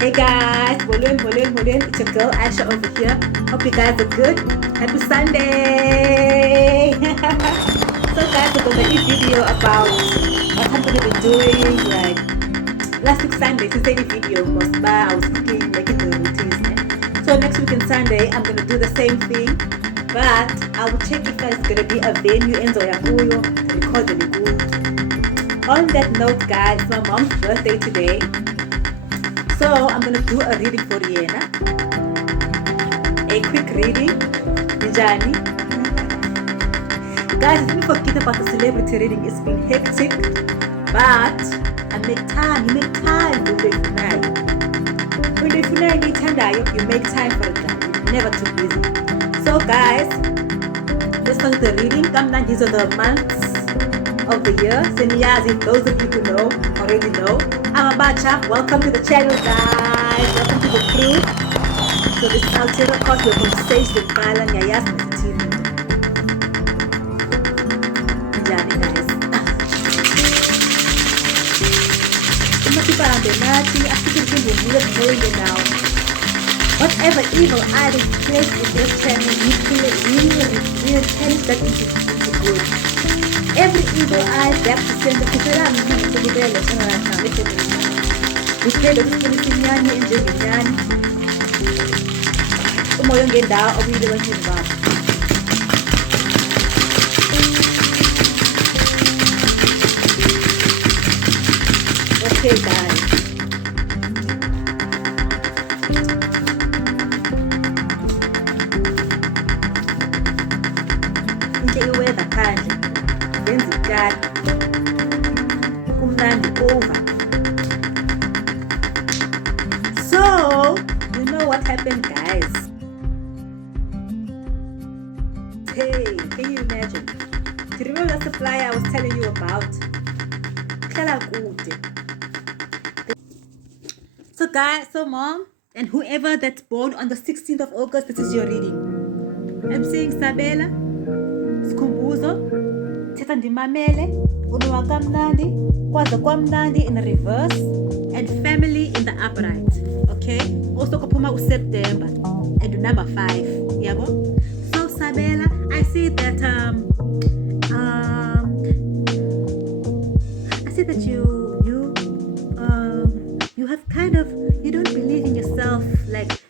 Hey guys, Bolin, it's your girl Aisha over here. Hope you guys are good. Happy Sunday! So guys, we're gonna make a video about what I'm gonna be doing like last week Sunday. Today the video was by I was cooking, making the routines. So next week on Sunday, I'm gonna do the same thing, but I will check if there's gonna be a venue in Zoyakuyo to record the good. On that note, guys, it's my mom's birthday today. So I'm gonna do a reading for Rihanna. A quick reading, Nijani. Guys, don't forget about the celebrity reading. It's been hectic, but I make time. You make time when they tonight. When they tonight, you make time for it. You're never too busy. So guys, let's start the reading. Come down. These are the months of the year. Seniyazi, those of you who know already know. I'm Abacha. Welcome to the channel, guys. Welcome to the crew. So this is our channel called the Conversation with Bala Nyayas TV. Jani, guys. Now. Whatever evil idol placed in this channel, we feel it really turns that into good. Every evil eye that send the Kusalam to the bell of we pray that it's going to be Nyani and Jimmy. Tomorrow get down or we don't give up. Okay, guys. Into your weather, kind. Then the guy come down over. So, you know what happened, guys? Hey, can you imagine? Do you remember that supplier I was telling you about? So guys, so mom, and whoever that's born on the 16th of August, this is your reading. I'm saying Sabela, Skumbuzo, Tetandimamele, Unuakamnandi, Kwaza Kwamnandi in the reverse, and family in the upright. Okay? Also Kopuma September and number 5. Yabo? So Sabela, I see that you have kind of, you don't believe in yourself, like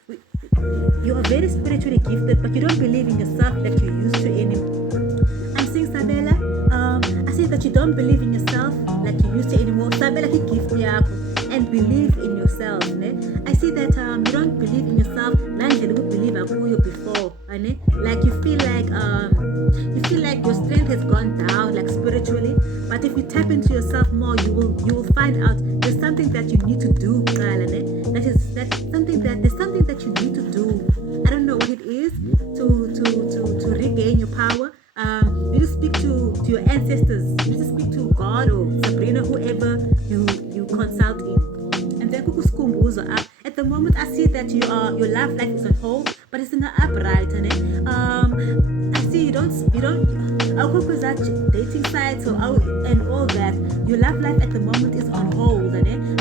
you are very spiritually gifted, but you don't believe in yourself like you used to anymore. I'm saying Sabela, I see that you don't believe in yourself like you used to anymore. Sabela ki gift yako and believe in yourself. Ne? I see that you don't believe in yourself like you would believe you before. Ne? Like you feel like your strength has gone down, like spiritually. But if you tap into yourself more, you will find out there's something that you need to do. There's something that you need to do. I don't know what it is to regain your power. You need to speak to your ancestors. You need to speak to God or Sabrina, whoever you consult in. And then at the moment I see that your love life is on hold, but it's in the upright. I see you don't that dating sites and all that. Your love life at the moment is on hold, but and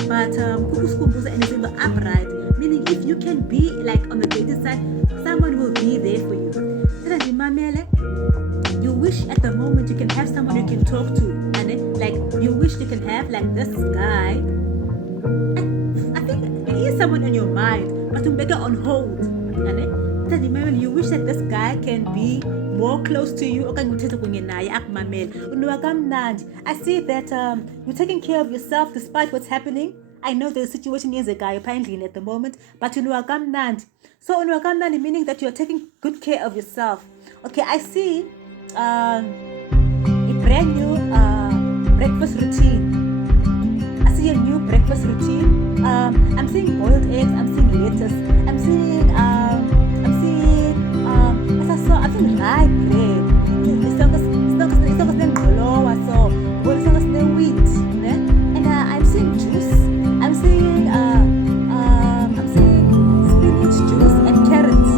it's in the upright. Meaning if you can be like on the dating side, someone will be there for you. You wish at the moment you can have someone you can talk to, and like you wish you can have like this guy. I think there is someone on your mind, but to make it on hold. And you wish that this guy can be more close to you. I see that you're taking care of yourself despite what's happening. I know the situation is a guy apparently at the moment, but you know so meaning that you're taking good care of yourself. Okay, I see a brand new breakfast routine. I see a new breakfast routine. I'm seeing boiled eggs. I'm seeing lettuce. I'm seeing rye bread. And I'm seeing juice. I'm seeing spinach juice and carrots.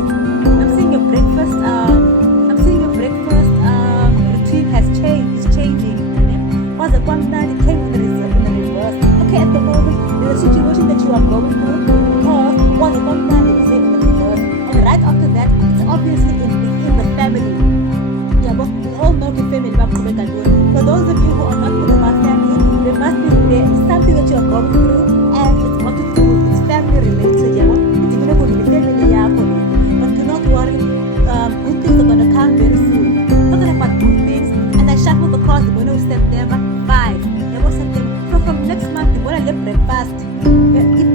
I'm seeing your breakfast. Routine has changed. It's changing. Was it came in the reverse. Okay, at the moment, the situation that you are going through. obviously in the family. Yeah, but we all know the family baqhubeka ntoni. For those of you who are not within my family, there must be something that you are going through, and it's not to do, it's family related. Yeah, it's even going to be family yakho. But do not worry, good things are gonna come very soon. Talking about good things, and I shuffle the cards. We're going to September 5. Yeah, what's September? So from next month, we're going to breakfast. Eat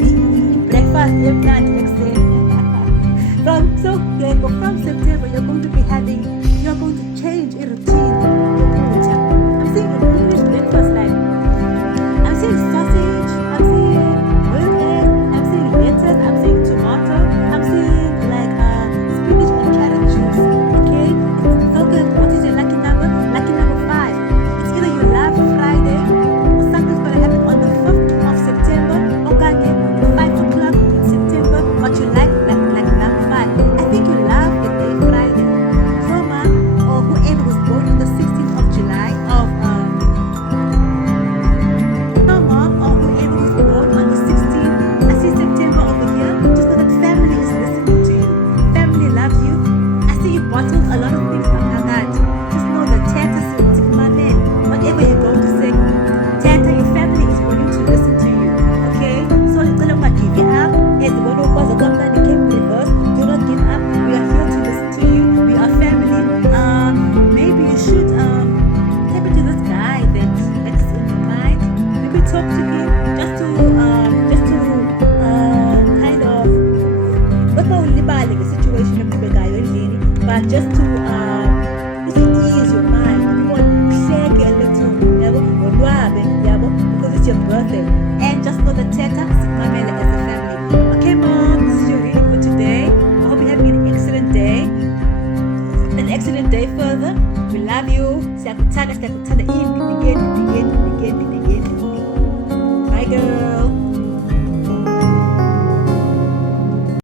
breakfast every night next day. From September, you're going to change a routine. I'm seeing an English breakfast like, I'm seeing sausage, I'm seeing boiled egg, I'm seeing lettuce, I'm seeing tomato, I'm seeing like spinach and carrot juice. Okay, it's so good. What is your lucky number? Lucky number 5. It's either you love Friday or something's gonna happen on the 5th of September, or 5 o'clock in September, but you like number 5. I think you love the day Friday. So mom, or whoever was born on the 16th of July of so mom, or whoever was born on the 16th, I see September over here. Just know that family is listening to you. Family loves you. I see you bottled a lot of things from your dad. Just know that Tata is my man. Whatever you're going to say, Tata, your family is willing to listen to you. Okay? So it's gonna give you up. As the one who was a company came reverse. Do not give up. We are here to listen to you. We are family. Maybe you should tap into this guy that's in your mind. Maybe talk to him just to kind of not only the situation of the guy, but just